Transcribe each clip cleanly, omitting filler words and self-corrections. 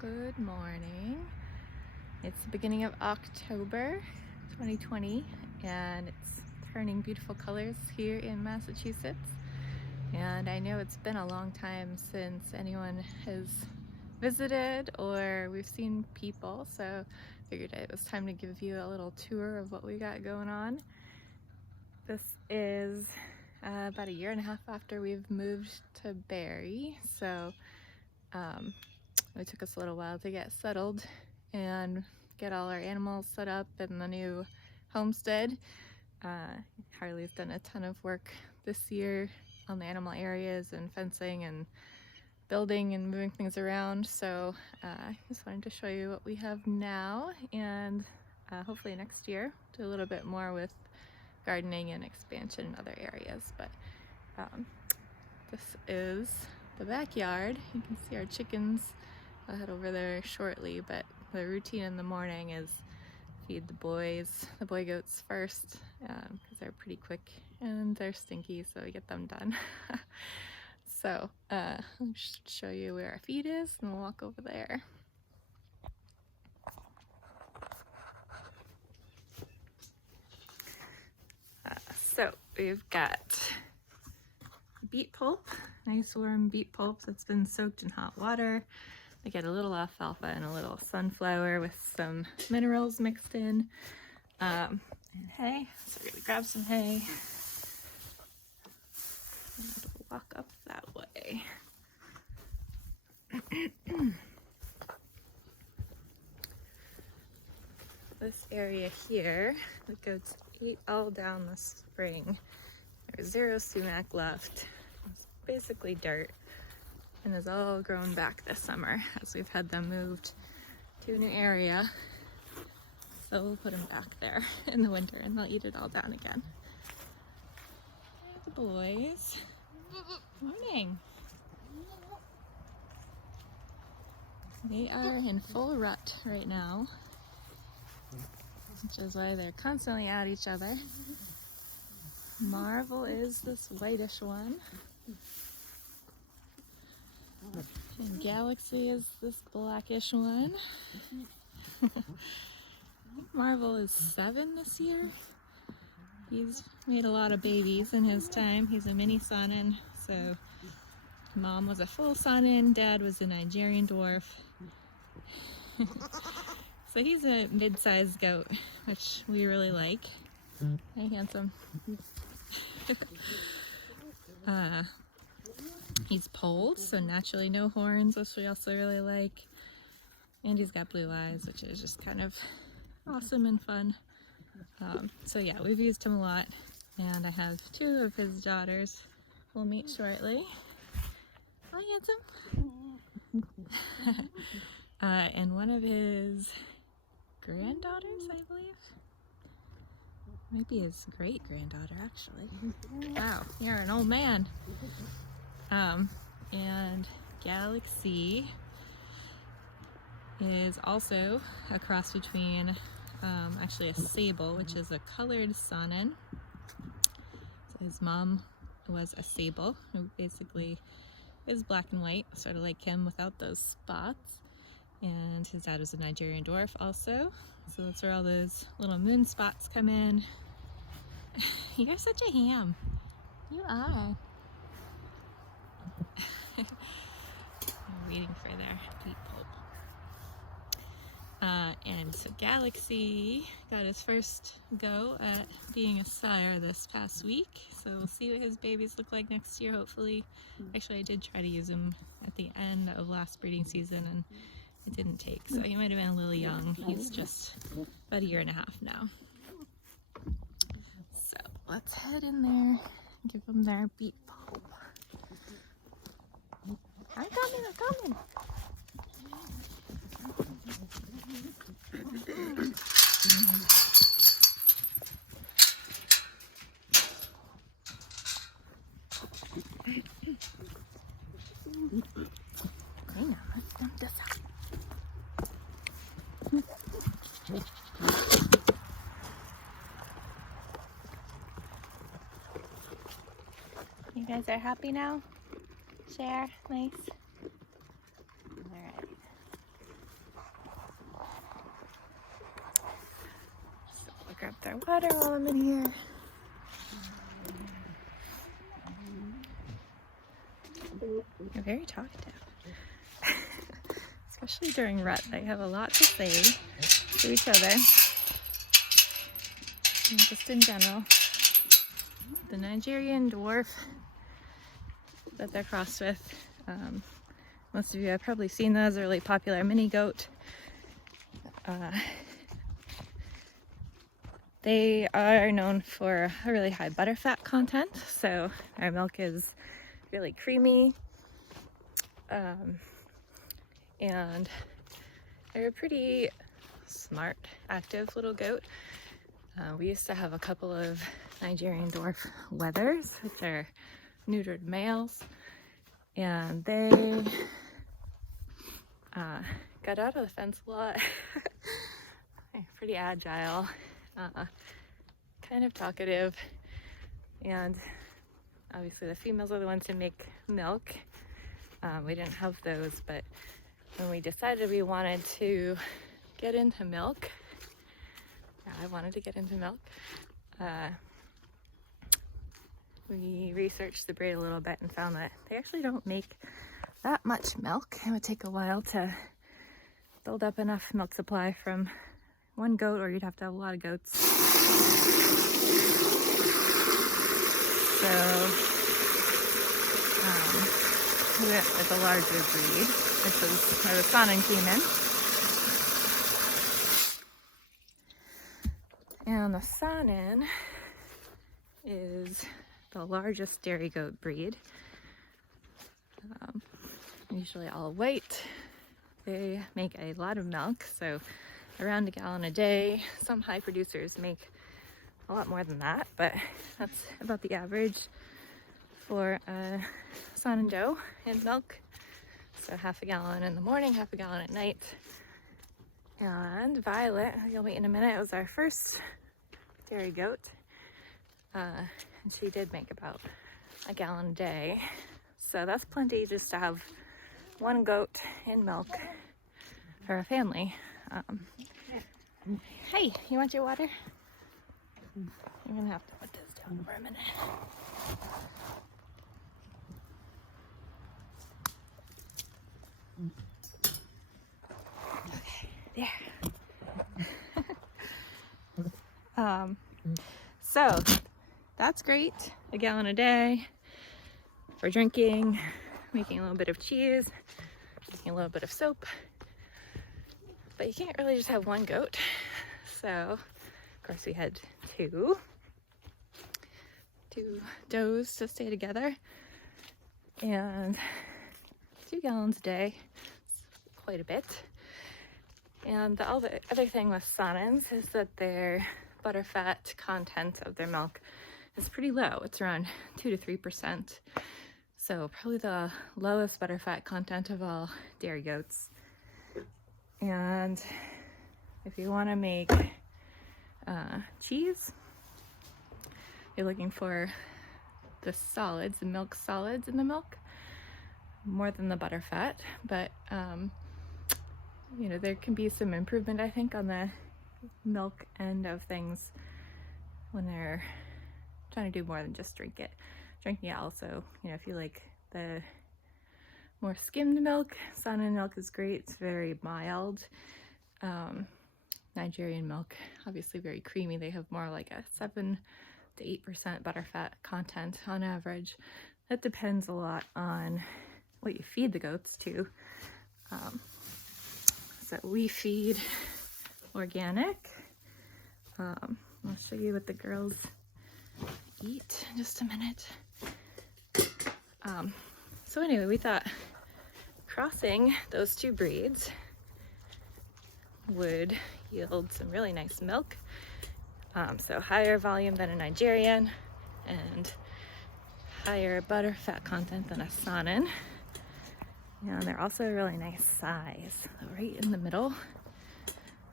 Good morning. It's the beginning of October 2020 and it's turning beautiful colors here in Massachusetts. And I know it's been a long time since anyone has visited or we've seen people, so I figured it was time to give you a little tour of what we got going on. This is about a year and a half after we've moved to Barrie, so it took us a little while to get settled and get all our animals set up in the new homestead. Harley's done a ton of work this year on the animal areas and fencing and building and moving things around, so I just wanted to show you what we have now, and hopefully next year do a little bit more with gardening and expansion in other areas. But this is the backyard. You can see our chickens. I'll head over there shortly, but the routine in the morning is feed the boy goats first, because they're pretty quick and they're stinky, so we get them done. So I'll just show you where our feed is and we'll walk over there. So we've got beet pulp, nice warm beet pulp that's been soaked in hot water. I get a little alfalfa and a little sunflower with some minerals mixed in, and hay. So we're gonna grab some hay and walk up that way. This area here, the goats ate all down the spring. There's zero sumac left. It's basically dirt and has all grown back this summer as we've had them moved to a new area. So we'll put them back there in the winter and they'll eat it all down again. There's the boys. Morning. They are in full rut right now, which is why they're constantly at each other. Marvel is this whitish one. And Galaxy is this blackish one. Marvel is 7 this year. He's made a lot of babies in his time. He's a mini Saanen, so mom was a full Saanen, dad was a Nigerian dwarf. So he's a mid-sized goat, which we really like. Very handsome. He's polled, so naturally no horns, which we also really like. And he's got blue eyes, which is just kind of awesome and fun. So yeah, we've used him a lot, and I have 2 of his daughters who will meet shortly. Hi, handsome. And one of his granddaughters, I believe. Might be his great-granddaughter, actually. Wow, you're an old man. And Galaxy is also a cross between actually a sable, which is a colored Saanen. So his mom was a sable, who basically is black and white, sort of like him without those spots. And his dad was a Nigerian dwarf also. So that's where all those little moon spots come in. You're such a ham. You are. I'm waiting for their beet pulp. And so Galaxy got his first go at being a sire this past week. So we'll see what his babies look like next year, hopefully. Actually, I did try to use him at the end of last breeding season and it didn't take. So he might have been a little young. He's just about a year and a half now. So let's head in there and give them their beet pulp. I'm coming. Hang on, let's dump this out. You guys are happy now? Share, nice. All right. water while I'm in here. They're very talkative. Especially during rut, they have a lot to say to each other. And just in general. The Nigerian dwarf that they're crossed with. Most of you have probably seen those, a really popular mini goat. They are known for a really high butterfat content, so our milk is really creamy. And they're a pretty smart, active little goat. We used to have a couple of Nigerian dwarf wethers, which are neutered males, and they got out of the fence a lot. Pretty agile, kind of talkative, and obviously the females are the ones who make milk. We didn't have those, but when we decided we wanted to get into milk, I wanted to get into milk, we researched the breed a little bit and found that they actually don't make that much milk. It would take a while to build up enough milk supply from one goat, or you'd have to have a lot of goats. So we went with a larger breed, which is where the Saanen came in. And the Saanen is the largest dairy goat breed. Usually all white. They make a lot of milk, so around a gallon a day. Some high producers make a lot more than that, but that's about the average for a Saanen doe in milk. So half a gallon in the morning, half a gallon at night. And Violet, you'll meet in a minute, was our first dairy goat. And she did make about a gallon a day. So that's plenty just to have one goat in milk for a family. Hey, you want your water? I'm gonna have to put this down for a minute. Okay, there. So that's great. A gallon a day for drinking, making a little bit of cheese, making a little bit of soap. But you can't really just have one goat. So, of course, we had two does to stay together. And 2 gallons a day, quite a bit. And the other thing with Saanens is that their butterfat content of their milk is pretty low. It's around 2 to 3%. So probably the lowest butterfat content of all dairy goats. And if you want to make cheese, you're looking for the solids, the milk solids in the milk, more than the butterfat. But you know, there can be some improvement, I think, on the milk end of things when they're trying to do more than just drink it. Drinking it also, you know, if you like the more skimmed milk, Saanen milk is great. It's very mild. Nigerian milk, obviously very creamy. They have more like a 7 to 8% butterfat content on average. That depends a lot on what you feed the goats too. So we feed organic. I'll show you what the girls eat in just a minute. So anyway, we thought crossing those two breeds would yield some really nice milk. So higher volume than a Nigerian and higher butterfat content than a Saanen. And they're also a really nice size, right in the middle.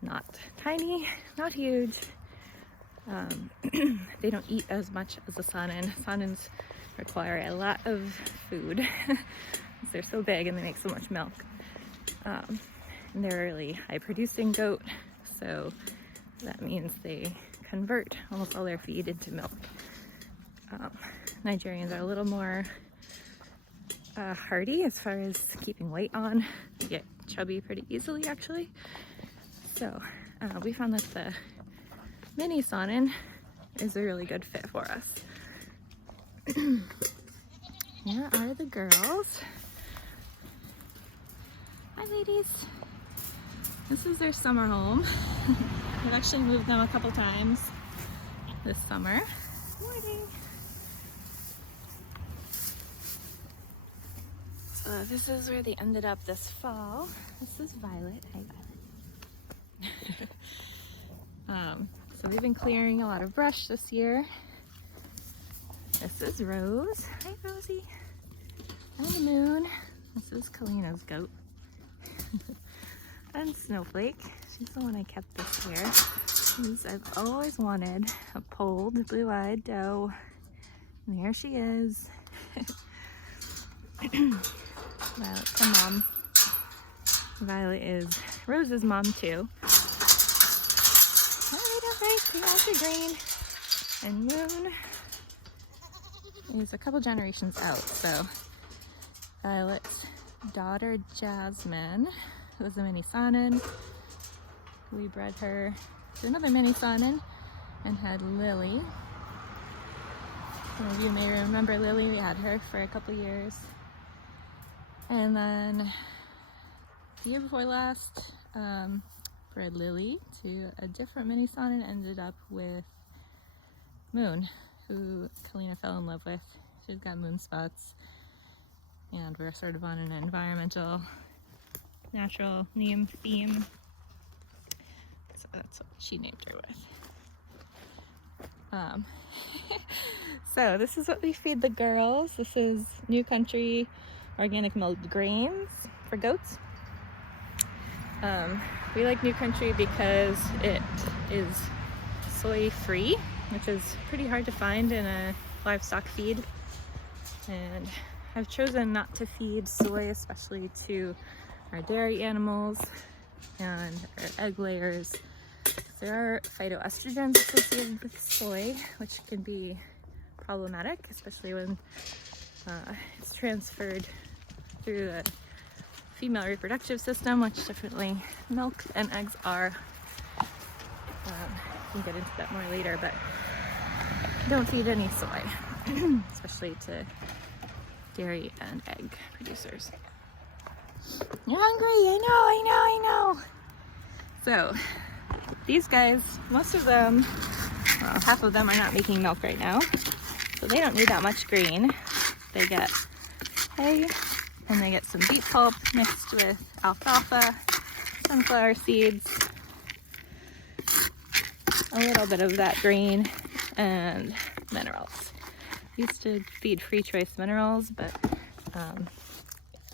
Not tiny, not huge. They don't eat as much as a Saanen. Saanens require a lot of food because they're so big and they make so much milk. And they're a really high producing goat, so that means they convert almost all their feed into milk. Nigerians are a little more hardy as far as keeping weight on. They get chubby pretty easily, actually. So we found that the mini Saanen is a really good fit for us. Here are the girls. Hi, ladies. This is their summer home. We've actually moved them a couple times this summer. Morning. So this is where they ended up this fall. This is Violet. Hi, Violet. So we've been clearing a lot of brush this year. This is Rose. Hi, Rosie. And the Moon. This is Kalina's goat. And Snowflake. She's the one I kept this year. I've always wanted a polled, blue-eyed doe. And here she is. Violet's her mom. Violet is Rose's mom too. Alright, we got your green. And Moon is a couple generations out, so Violet's daughter Jasmine, who was a mini Saanen. We bred her to another mini Saanen and had Lily. Some of you may remember Lily. We had her for a couple years. And then the year before last, bred Lily to a different mini Saanen and ended up with Moon, who Kalina fell in love with. She's got moon spots. And we're sort of on an environmental, natural name theme. So that's what she named her with. So this is what we feed the girls. This is New Country organic milled grains for goats. We like New Country because it is soy free, which is pretty hard to find in a livestock feed. And I've chosen not to feed soy, especially to our dairy animals and our egg layers. There are phytoestrogens associated with soy, which can be problematic, especially when it's transferred through the female reproductive system, which definitely milk and eggs are. We can get into that more later, but don't feed any soy, especially to dairy and egg producers. You're hungry, I know. So these guys, most of them, well, half of them are not making milk right now, so they don't need that much green. They get hay and they get some beet pulp mixed with alfalfa, sunflower seeds, a little bit of that green, and minerals. Used to feed free choice minerals, but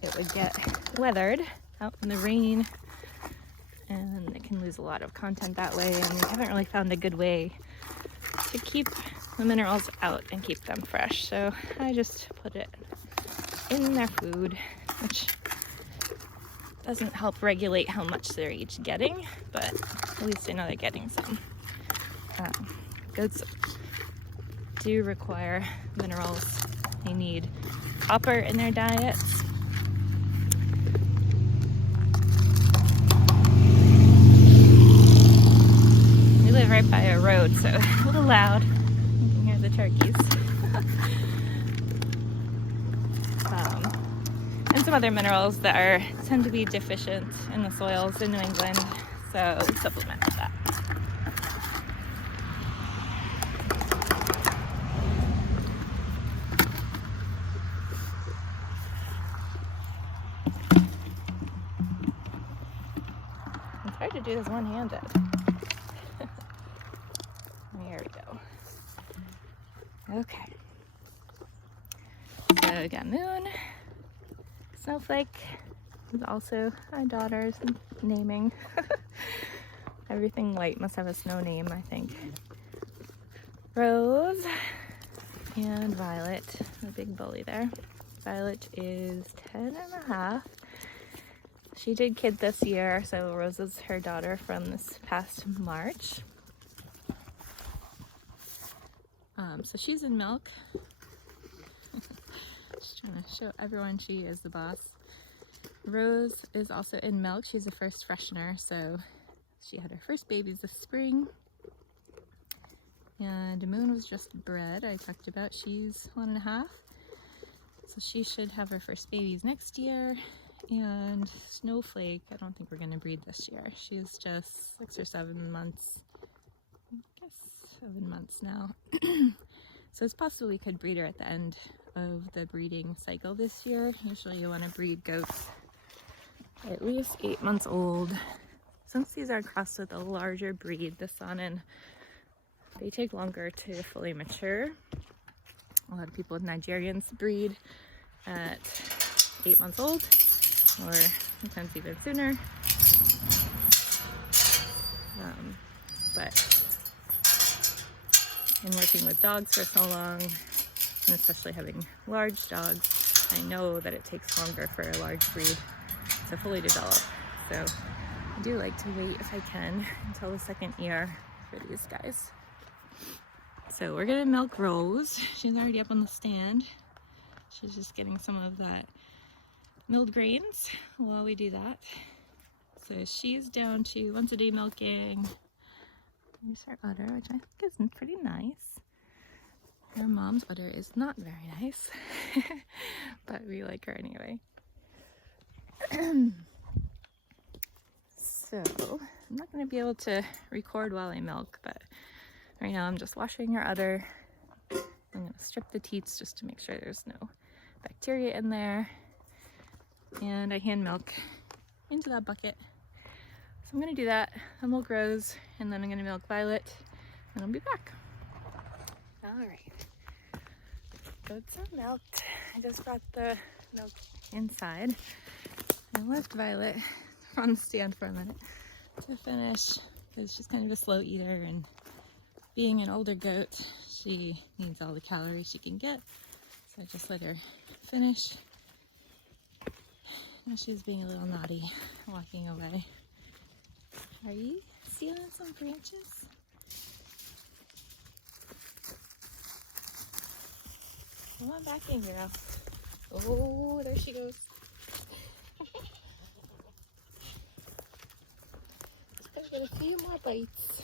it would get weathered out in the rain and it can lose a lot of content that way, and we haven't really found a good way to keep the minerals out and keep them fresh. So I just put it in their food, which doesn't help regulate how much they're each getting, but at least I know they're getting some. Goats do require minerals. They need copper in their diets. We live right by a road, so a little loud. You can hear the turkeys. And some other minerals that tend to be deficient in the soils in New England, so we supplement with that. It's hard to do this one-handed. There we go. Okay. So we got Moon. Snowflake is also our daughter's naming. Everything light must have a snow name, I think. Rose and Violet, the big bully there. Violet is 10 and a half. She did kid this year, so Rose is her daughter from this past March. So she's in milk. Just trying to show everyone she is the boss. Rose is also in milk. She's a first freshener, so she had her first babies this spring. And Moon was just bred, I talked about. She's 1.5. So she should have her first babies next year. And Snowflake, I don't think we're going to breed this year. She's just 6 or 7 months. I guess 7 months now. So it's possible we could breed her at the end of the breeding cycle this year. Usually you want to breed goats at least 8 months old. Since these are crossed with a larger breed, the Saanen, they take longer to fully mature. A lot of people with Nigerians breed at 8 months old, or sometimes even sooner. But in working with dogs for so long, and especially having large dogs, I know that it takes longer for a large breed to fully develop. So I do like to wait, if I can, until the second year for these guys. So we're gonna milk Rose. She's already up on the stand. She's just getting some of that milled grains while we do that. So she's down to once a day milking. Here's our udder, which I think is pretty nice. Her mom's udder is not very nice, but we like her anyway. So I'm not going to be able to record while I milk, but right now I'm just washing her udder. I'm going to strip the teats just to make sure there's no bacteria in there. And I hand milk into that bucket. So I'm going to do that. I'll milk Rose, and then I'm going to milk Violet, and I'll be back. Alright. Goats are milked. I just brought the milk inside. I left Violet on the stand for a minute to finish, because she's kind of a slow eater, and being an older goat, she needs all the calories she can get. So I just let her finish. Now she's being a little naughty, walking away. Are you stealing some branches? Come on back in, girl. Oh, there she goes. Just gotta get a few more bites.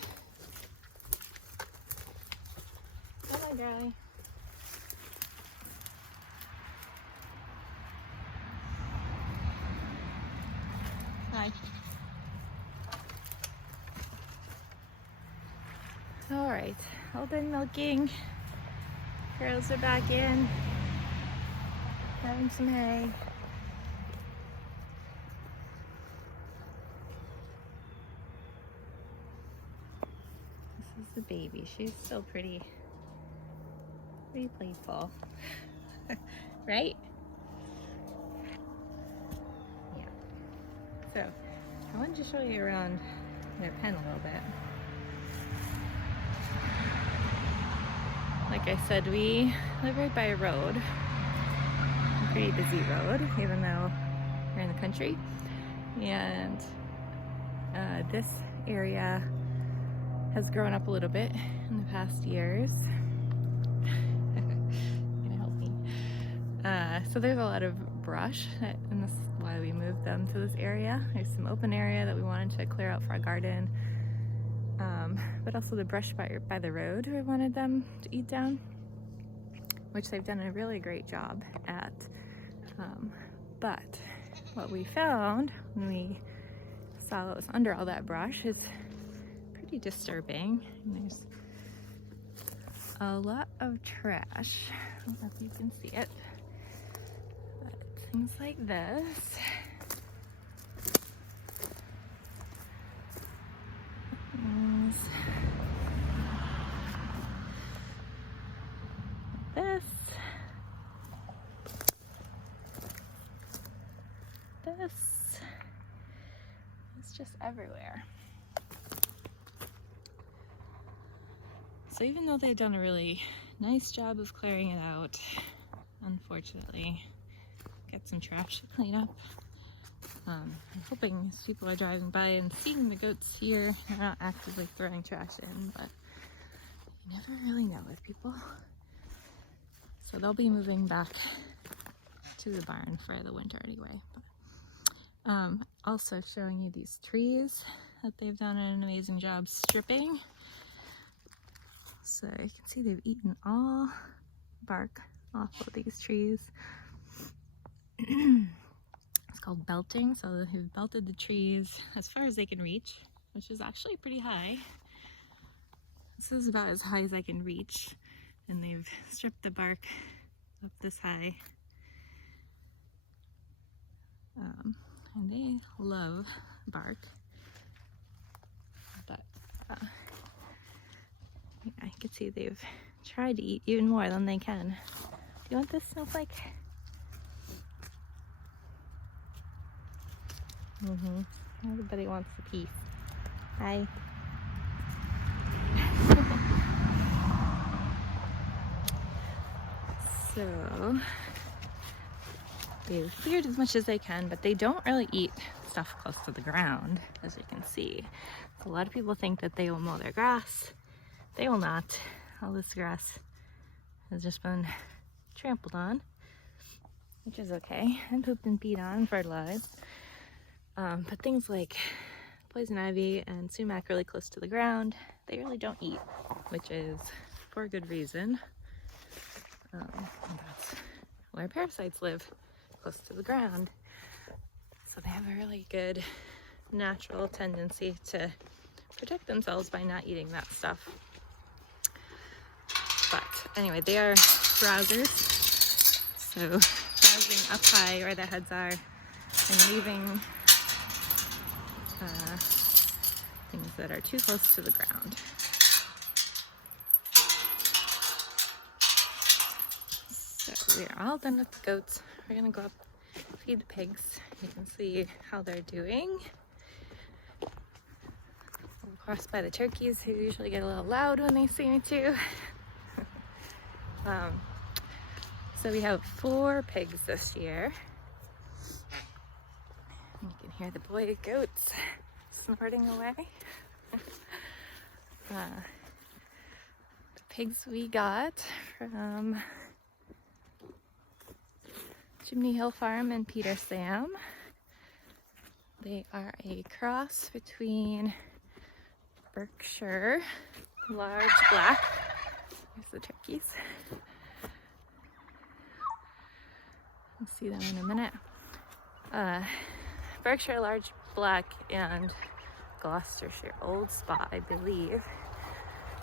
Come on, girlie. Hi. Alright, all done milking. Girls are back in, having some hay. This is the baby. She's still pretty playful. Right? Yeah. So, I wanted to show you around their pen a little bit. Like I said, we live right by a road, a pretty busy road, even though we're in the country. And this area has grown up a little bit in the past years. Gonna help me. So there's a lot of brush, and this is why we moved them to this area. There's some open area that we wanted to clear out for our garden. But also the brush by the road we wanted them to eat down, which they've done a really great job at. But what we found when we saw what was under all that brush is pretty disturbing. And there's a lot of trash. I don't know if you can see it, but things like this. This is just everywhere. So even though they've done a really nice job of clearing it out, unfortunately, got some trash to clean up. I'm hoping as people are driving by and seeing the goats here, they're not actively throwing trash in, but You never really know with people. So they'll be moving back to the barn for the winter anyway. But, also showing you these trees that they've done an amazing job stripping. So you can see they've eaten all bark off of these trees. It's called belting. So they've belted the trees as far as they can reach, which is actually pretty high. This is about as high as I can reach, and they've stripped the bark up this high. And they love bark, but yeah, you can see they've tried to eat even more than they can. Do you want this snowflake? Everybody wants a piece. Hi. So they've cleared as much as they can, but they don't really eat stuff close to the ground, as you can see. So a lot of people think that they will mow their grass. They will not. All this grass has just been trampled on, which is okay, and pooped and peed on and fertilized. But things like poison ivy and sumac really close to the ground, they really don't eat, which is for a good reason. That's where parasites live, close to the ground. So they have a really good natural tendency to protect themselves by not eating that stuff. But anyway, they are browsers. So browsing up high where their heads are and leaving things that are too close to the ground. So we're all done with the goats. We're gonna go up, feed the pigs. You can see how they're doing. Of course, by the turkeys, who usually get a little loud when they see me too. So we have 4 pigs this year. You can hear the boy goats snorting away. The pigs we got from Chimney Hill Farm and Peter Sam. They are a cross between Berkshire Large Black. Here's the turkeys. We'll see them in a minute. Berkshire Large Black and Gloucestershire Old Spot, I believe.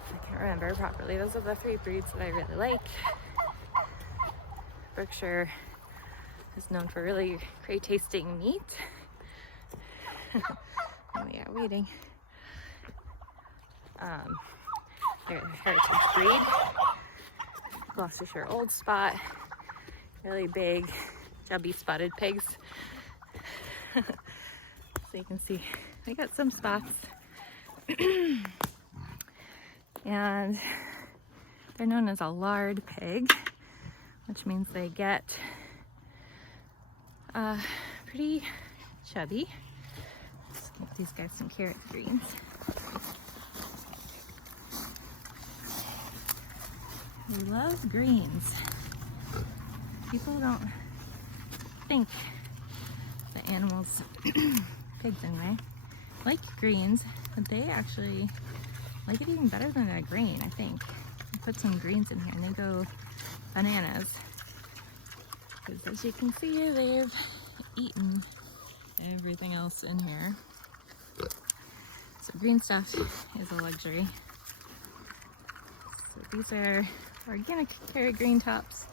I can't remember properly. Those are the 3 breeds that I really like. Berkshire is known for really great tasting meat. And we are waiting. They're a heritage breed. Gloucestershire Old Spot. Really big, chubby spotted pigs. So you can see they got some spots. And they're known as a lard pig, which means they get pretty chubby. Let's give these guys some carrot greens. We love greens. People don't think that animals, pigs anyway, like greens, but they actually like it even better than a grain, I think. I put some greens in here and they go bananas. Because as you can see, they've eaten everything else in here. So green stuff is a luxury. So these are organic carrot green tops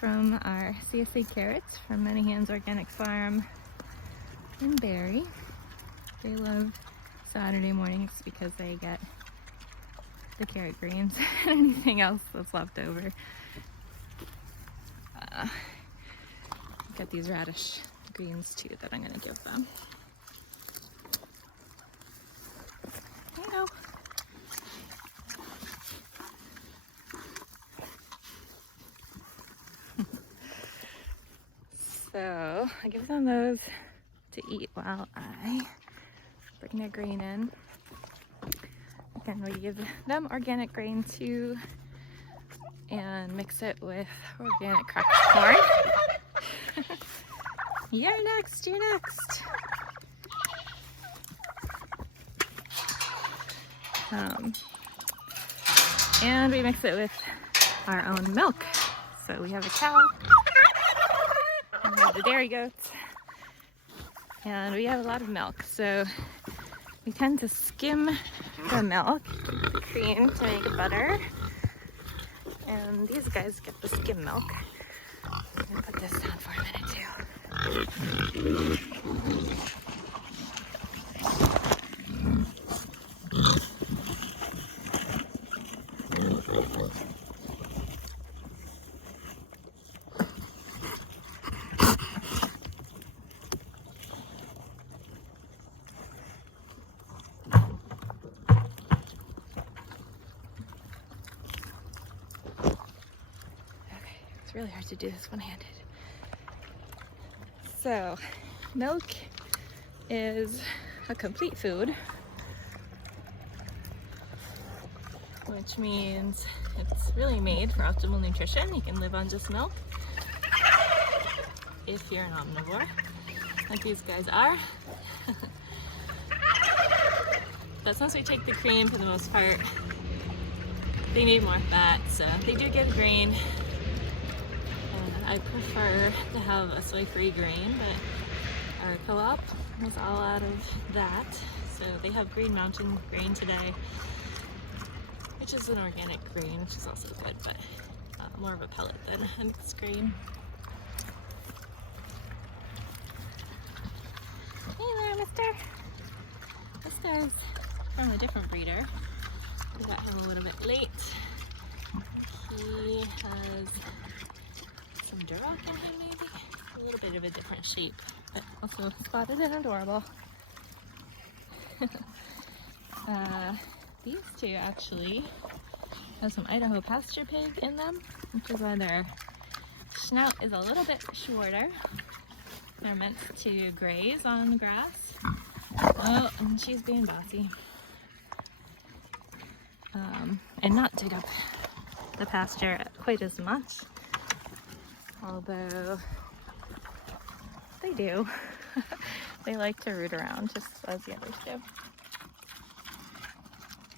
from our CSA carrots from Many Hands Organic Farm in Barrie. They love Saturday mornings because they get the carrot greens and anything else that's left over. Got these radish greens too that I'm gonna give them. There you go. So I give them those to eat while I bring their grain in. And we give them organic grain too, and mix it with organic cracked corn. You're next, you're next. And we mix it with our own milk. So we have a cow, and we have the dairy goats, and we have a lot of milk. So we tend to skim the milk, keep the cream to make butter. And these guys get the skim milk. I'm gonna put this down for a minute too. It's really hard to do this one-handed. So, milk is a complete food, which means it's really made for optimal nutrition. You can live on just milk if you're an omnivore, like these guys are. But since we take the cream for the most part, they need more fat, so they do get grain. I prefer to have a soy-free grain, but our co-op was all out of that. So they have Green Mountain grain today, which is an organic grain, which is also good, but more of a pellet than a mixed grain. Hey there, mister. Mister's from a different breeder. We got him a little bit late. He has some Duroc in him, maybe? A little bit of a different shape, but also spotted and adorable. These two actually have some Idaho pasture pig in them, which is why their snout is a little bit shorter. They're meant to graze on the grass. Oh, and she's being bossy. And not dig up the pasture quite as much. Although they do. They like to root around just as the others do.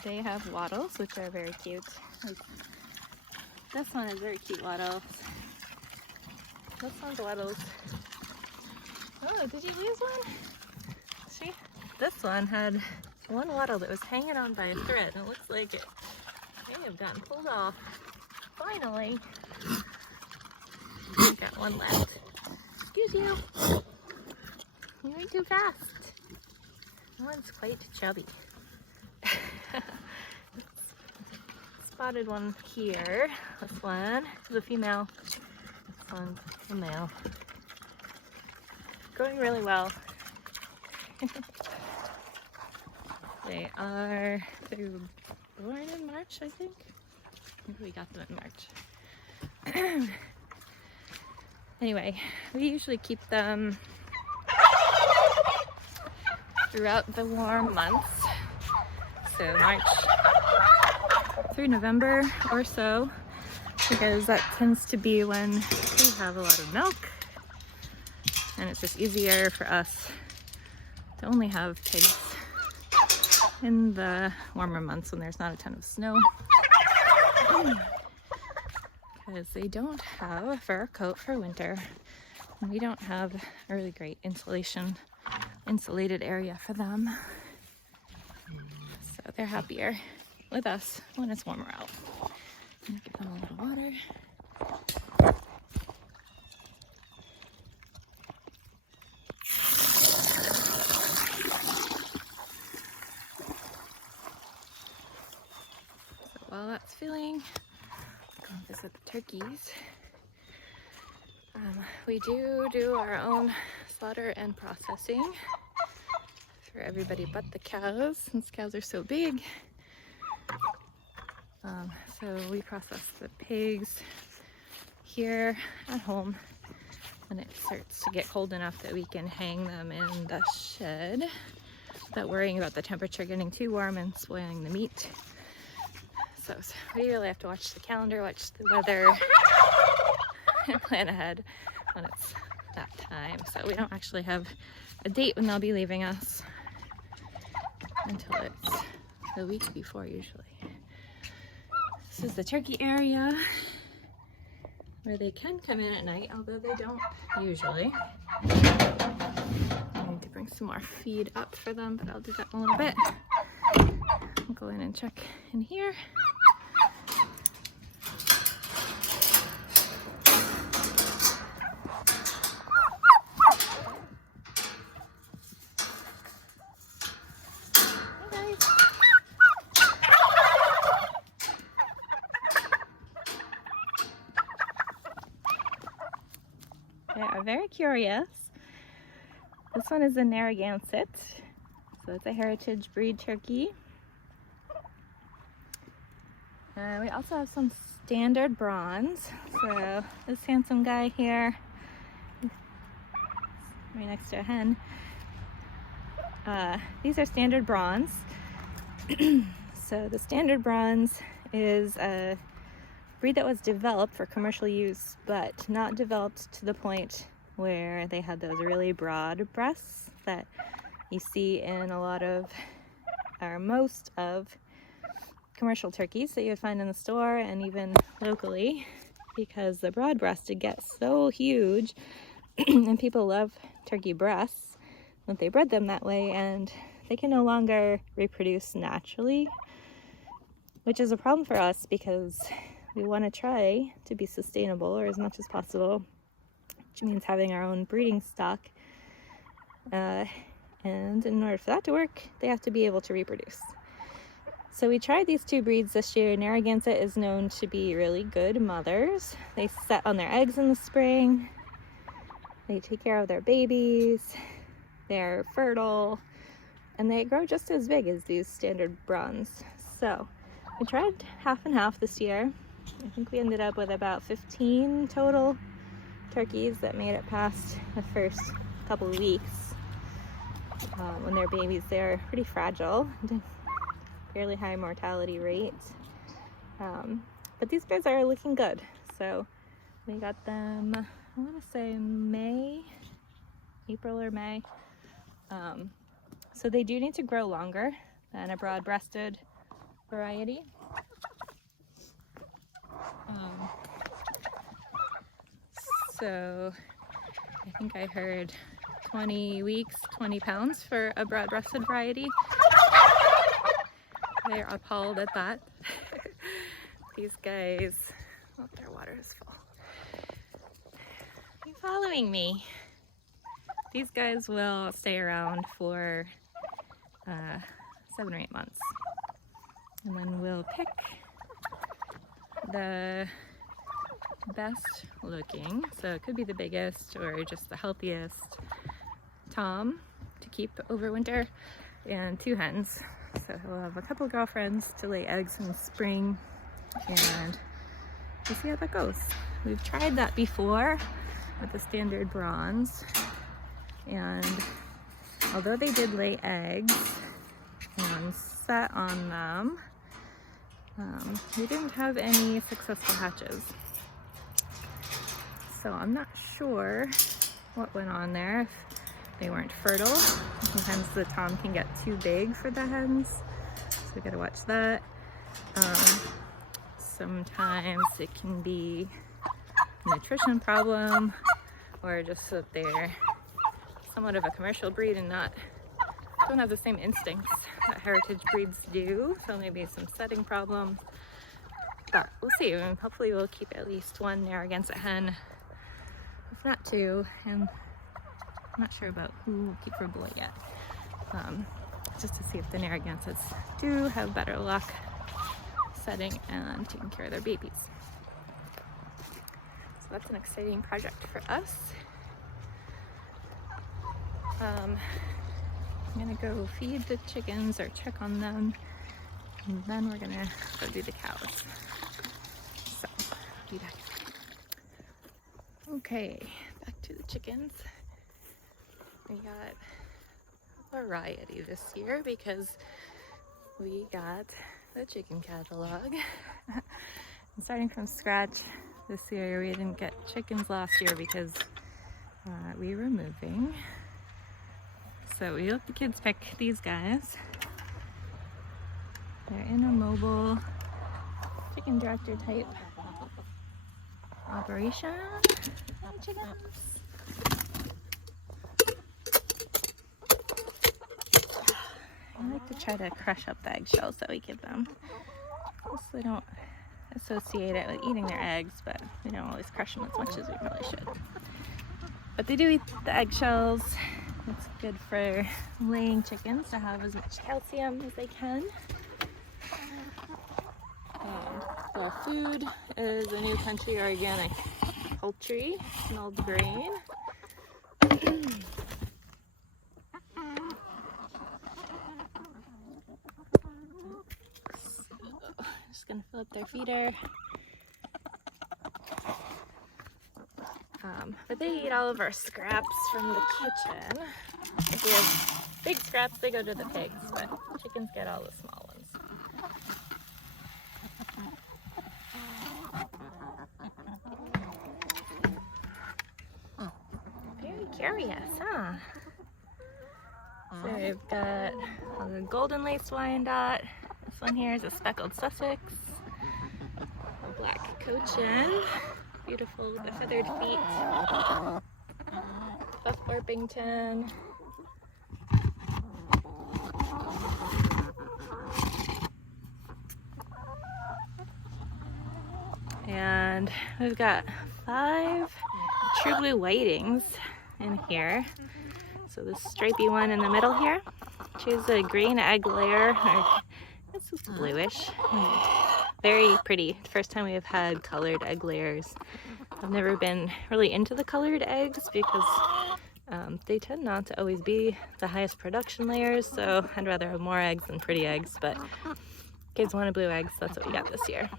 They have wattles, which are very cute. Like, this one is very cute wattles. This one's wattles. Oh, did you lose one? See? This one had one wattle that was hanging on by a thread, and it looks like it may have gotten pulled off. Finally. I've got one left. Excuse you. You're going too fast. That one's quite chubby. Spotted one here. This one is a female. This one's a male. Going really well. They're born in March, I think. Maybe we got them in March. Anyway, we usually keep them throughout the warm months. So March through November or so, because that tends to be when we have a lot of milk. And it's just easier for us to only have pigs in the warmer months when there's not a ton of snow. Because they don't have a fur coat for winter. And we don't have a really great insulated area for them. So they're happier with us when it's warmer out. I'm gonna give them a little water. While that's filling, go visit the turkeys. We do our own slaughter and processing for everybody but the cows, since cows are so big. So we process the pigs here at home when it starts to get cold enough that we can hang them in the shed. without worrying about the temperature getting too warm and spoiling the meat. So we really have to watch the calendar, watch the weather, and plan ahead when it's that time. So we don't actually have a date when they'll be leaving us until it's the week before usually. This is the turkey area where they can come in at night, although they don't usually. I need to bring some more feed up for them, but I'll do that in a little bit. I'll go in and check in here. They are very curious. This one is a Narragansett, so it's a heritage breed turkey. We also have some standard bronze. So this handsome guy here, right next to a hen. These are standard bronze. So the standard bronze is a breed that was developed for commercial use, but not developed to the point where they had those really broad breasts that you see in a lot of, or most of, commercial turkeys that you would find in the store and even locally, because the broad breasted get so huge and people love turkey breasts that they bred them that way, and they can no longer reproduce naturally, which is a problem for us because we want to try to be sustainable, or as much as possible, which means having our own breeding stock. And in order for that to work, they have to be able to reproduce. So we tried these two breeds this year. Narragansett is known to be really good mothers. They set on their eggs in the spring. They take care of their babies. They're fertile. And they grow just as big as these standard bronze. So we tried half and half this year. I think we ended up with about 15 total turkeys that made it past the first couple of weeks. When they're babies, they're pretty fragile, fairly high mortality rate. But these birds are looking good. So we got them, I want to say April or May. So they do need to grow longer than a broad-breasted variety. So I think I heard 20 weeks, 20 pounds for a broad-breasted variety. They're appalled at that. These guys, oh, their water is full. Are you following me? These guys will stay around for 7 or 8 months. And then we'll pick the best looking, so it could be the biggest or just the healthiest tom to keep over winter, and 2 hens. So he'll have a couple girlfriends to lay eggs in the spring, and we'll see how that goes. We've tried that before with the standard bronze, and although they did lay eggs and set on them, we didn't have any successful hatches. So I'm not sure what went on there, if they weren't fertile. Sometimes the tom can get too big for the hens, so we gotta watch that. Sometimes it can be a nutrition problem, or just that they're somewhat of a commercial breed and don't have the same instincts that heritage breeds do, so maybe some setting problems. But we'll see, and hopefully we'll keep at least 1 Narragansett hen, if not 2, and I'm not sure about who we'll keep for boy yet, just to see if the Narragansetts do have better luck setting and taking care of their babies. So that's an exciting project for us. I'm gonna go feed the chickens or check on them, and then we're gonna go do the cows. So, I'll be back. Okay, back to the chickens. We got variety this year because we got the chicken catalog. And starting from scratch this year, we didn't get chickens last year because we were moving. So we let the kids pick these guys. They're in a mobile chicken director type operation. Hi, chickens. I like to try to crush up the eggshells that we give them. So they don't associate it with eating their eggs, but we don't always crush them as much as we probably should. But they do eat the eggshells. It's good for laying chickens to have as much calcium as they can. So our food is a New Country organic poultry, smelled grain. Just gonna fill up their feeder. But they eat all of our scraps from the kitchen. If we have big scraps, they go to the pigs, but chickens get all the small ones. Very curious, huh? So we've got a golden lace Wyandotte. This one here is a speckled Sussex. A black Cochin. Beautiful with the feathered feet. Buff Orpington. And we've got 5 true blue whitings in here. So this stripy one in the middle here, she's a green egg layer, or this is bluish. Very pretty. First time we have had colored egg layers. I've never been really into the colored eggs because they tend not to always be the highest production layers, so I'd rather have more eggs than pretty eggs, but kids wanted blue eggs, that's what we got this year.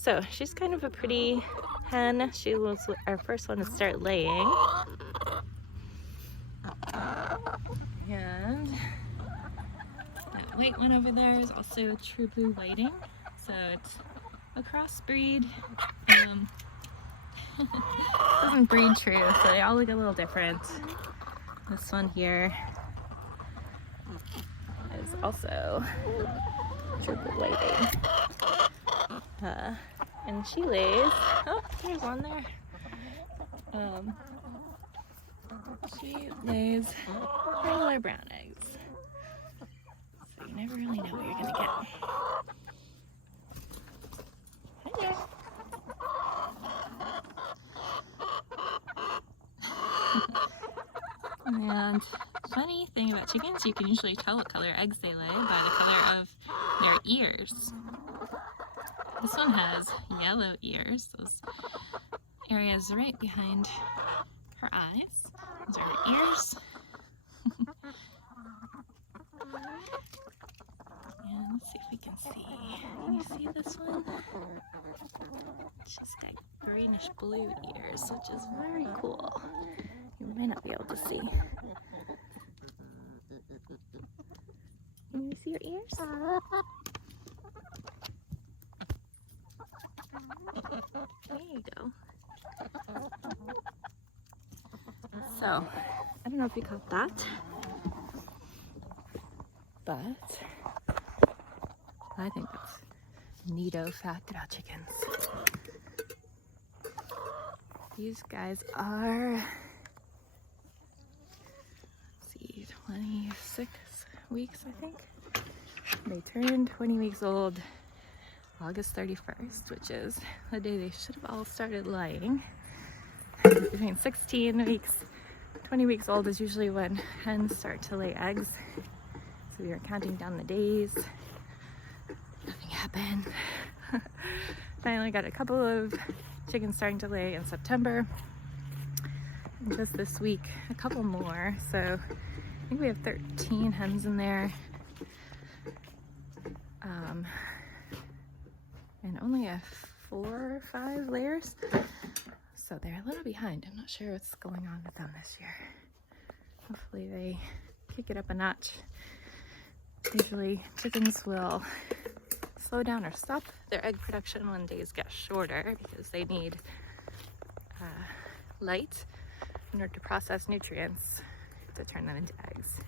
So she's kind of a pretty hen. She was our first one to start laying. And that white one over there is also a true blue whiting, so it's a crossbreed. Doesn't breed true, so they all look a little different. This one here is also true blue whiting. And she lays, oh, there's one there. She lays regular brown eggs. So you never really know what you're gonna get. Hi there. And funny thing about chickens, you can usually tell what color eggs they lay by the color of their ears. This one has yellow ears, those areas right behind her eyes. Those are her ears. And let's see if we can see. Can you see this one? She's got greenish blue ears, which is very cool. You might not be able to see. Can you see your ears? There you go. So, I don't know if you caught that, but I think that's a neato fact about chickens. These guys are, let's see, 26 weeks, I think. They turned 20 weeks old August 31st, which is the day they should have all started laying. Between 16 weeks, 20 weeks old is usually when hens start to lay eggs. So we were counting down the days. Nothing happened. Finally got a couple of chickens starting to lay in September. And just this week, a couple more. So I think we have 13 hens in there. And only a 4 or 5 layers. So they're a little behind. I'm not sure what's going on with them this year. Hopefully they kick it up a notch. Usually chickens will slow down or stop their egg production when days get shorter because they need light in order to process nutrients to turn them into eggs.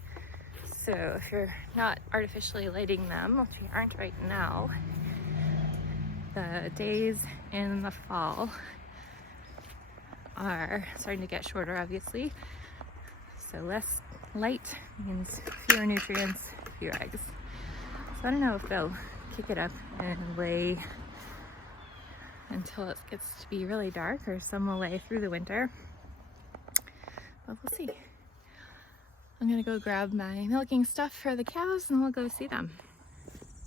So if you're not artificially lighting them, which we aren't right now, the days in the fall are starting to get shorter, obviously. So less light means fewer nutrients, fewer eggs. So I don't know if they'll kick it up and lay until it gets to be really dark, or some will lay through the winter. But we'll see. I'm gonna go grab my milking stuff for the cows and we'll go see them.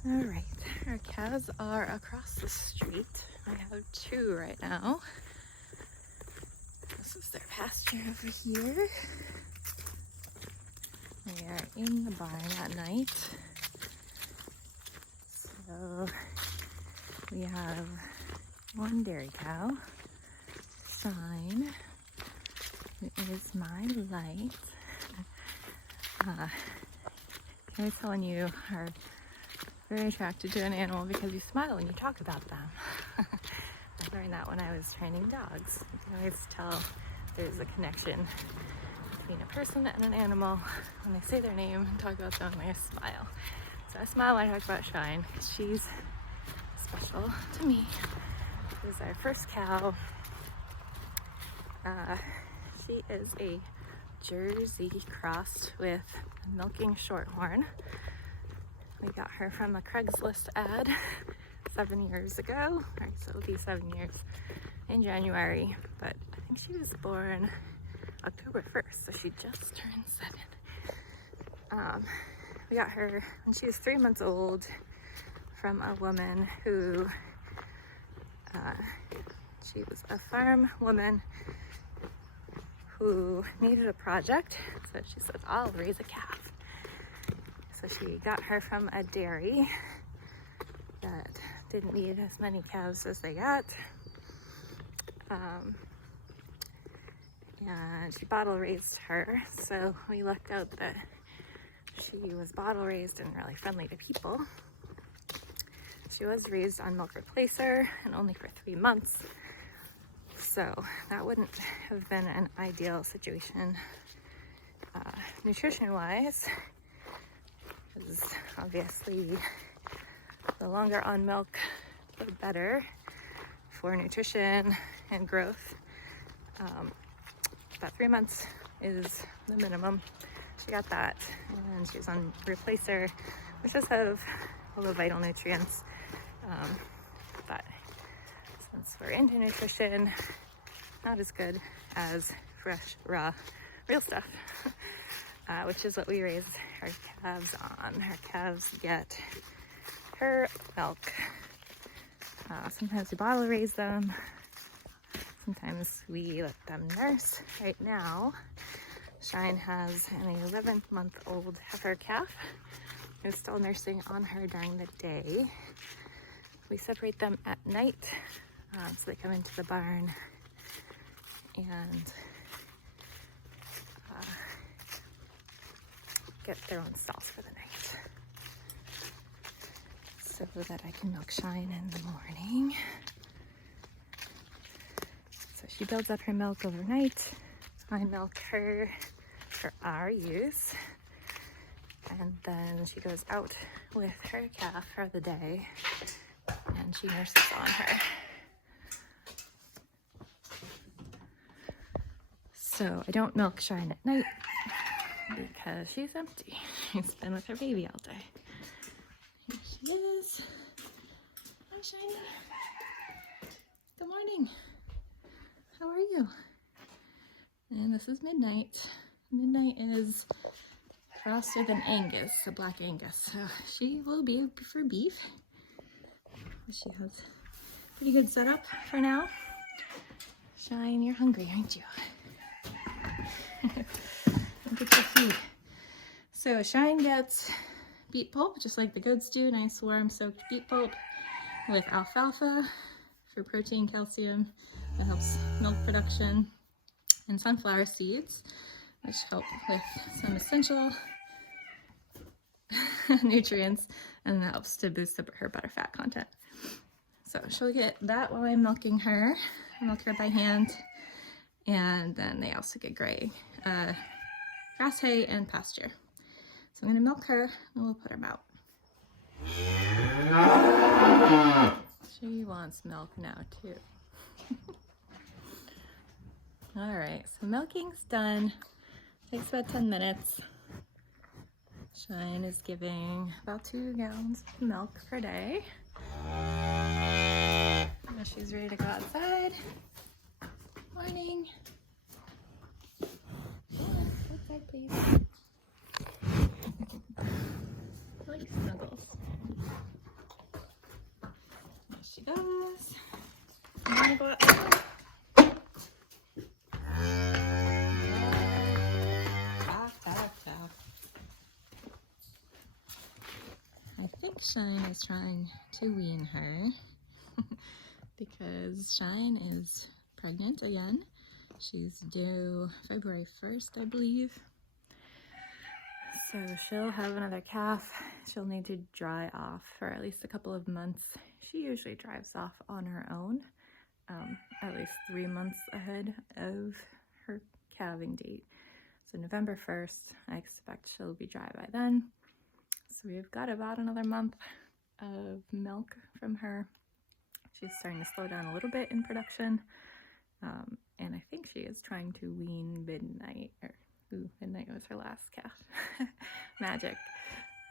All right, our cows are across the street. I have 2 right now. This is their pasture over here. They are in the barn at night. So we have 1 dairy cow, Shine, who is my light. I was telling you are very attracted to an animal because you smile when you talk about them. I learned that when I was training dogs. You can always tell there's a connection between a person and an animal when they say their name and talk about them, they smile. So I smile when I talk about Shine because she's special to me. This is our first cow. She is a Jersey crossed with a milking shorthorn. We got her from a Craigslist ad 7 years ago. Alright, so it'll be 7 years in January, but I think she was born October 1st, so she just turned 7. We got her when she was 3 months old from a woman who, she was a farm woman who needed a project, so she said, I'll raise a calf. So she got her from a dairy that didn't need as many calves as they got. And she bottle raised her, so we lucked out that she was bottle raised and really friendly to people. She was raised on milk replacer and only for 3 months. So that wouldn't have been an ideal situation nutrition-wise, because obviously the longer on milk, the better for nutrition and growth. But 3 months is the minimum. She got that, and she was on replacer, which does have all the vital nutrients. But since we're into nutrition, not as good as fresh, raw, real stuff, which is what we raise our calves on. Our calves get her milk. Sometimes we bottle raise them. Sometimes we let them nurse. Right now, Shine has an 11-month-old heifer calf who's still nursing on her during the day. We separate them at night, so they come into the barn and get their own stalls for the night, so that I can milk Shine in the morning. So she builds up her milk overnight. I milk her for our use, and then she goes out with her calf for the day and she nurses on her. So I don't milk Shine at night because she's empty. She's been with her baby all day. Here she is. Hi, Shiny. Good morning. How are you? And this is Midnight. Midnight is crossed with an Angus, a black Angus. So she will be for beef. She has a pretty good setup for now. Shine, you're hungry, aren't you? Look at your food. So Shine gets beet pulp, just like the goats do, nice warm soaked beet pulp with alfalfa for protein, calcium, that helps milk production, and sunflower seeds, which help with some essential nutrients, and that helps to boost her butterfat content. So she'll get that while I'm milking her. I milk her by hand, and then they also get gray grass hay and pasture. So I'm gonna milk her and we'll put her out. She wants milk now too. All right, so milking's done. Takes about 10 minutes. Shine is giving about 2 gallons of milk per day. Now she's ready to go outside. Morning. Outside, please. I like snuggles. There she goes. I'm gonna go outside. I think Shine is trying to wean her because Shine is pregnant again. She's due February 1st, I believe. So she'll have another calf. She'll need to dry off for at least a couple of months. She usually dries off on her own, at least 3 months ahead of her calving date. So November 1st, I expect she'll be dry by then. So we've got about another month of milk from her. She's starting to slow down a little bit in production. And I think she is trying to wean Midnight, or Midnight was her last calf. Magic.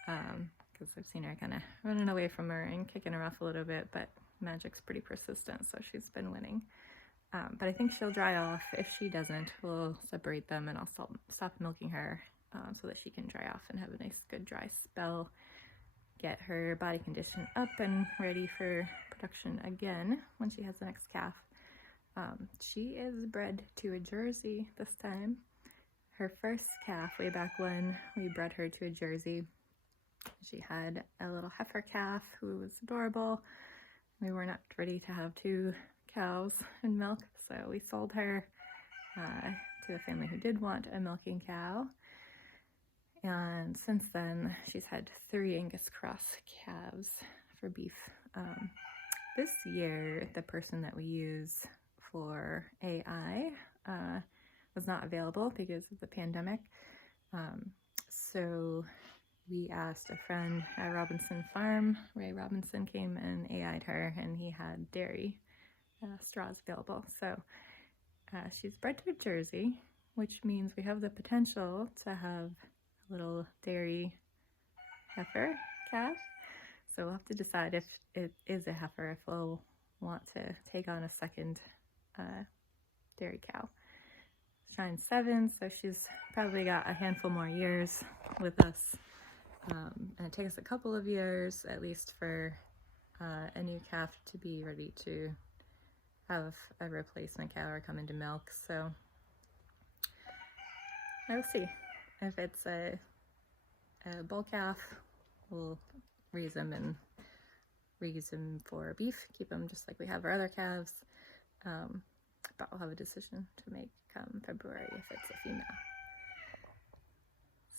Because I've seen her kind of running away from her and kicking her off a little bit, but Magic's pretty persistent, so she's been winning. But I think she'll dry off. If she doesn't, we'll separate them and I'll stop milking her so that she can dry off and have a nice good dry spell. Get her body condition up and ready for production again when she has the next calf. She is bred to a Jersey this time. Her first calf, way back when, we bred her to a Jersey. She had a little heifer calf who was adorable. We were not ready to have 2 cows and milk, so we sold her to a family who did want a milking cow. And since then, she's had 3 Angus cross calves for beef. This year, the person that we use for AI was not available because of the pandemic. So we asked a friend at Robinson Farm. Ray Robinson came and AI'd her, and he had dairy straws available. So she's bred to a Jersey, which means we have the potential to have a little dairy heifer calf. So we'll have to decide if it is a heifer, if we'll want to take on a second dairy cow. Shine's 7, so she's probably got a handful more years with us. And it takes a couple of years at least for a new calf to be ready to have a replacement cow or come into milk. So I'll see. If it's a bull calf, we'll raise them for beef, keep them just like we have our other calves. But we'll have a decision to make come February if it's a female.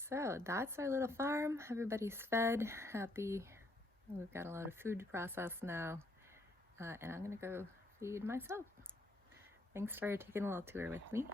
So that's our little farm. Everybody's fed, happy. We've got a lot of food to process now. And I'm gonna go feed myself. Thanks for taking a little tour with me.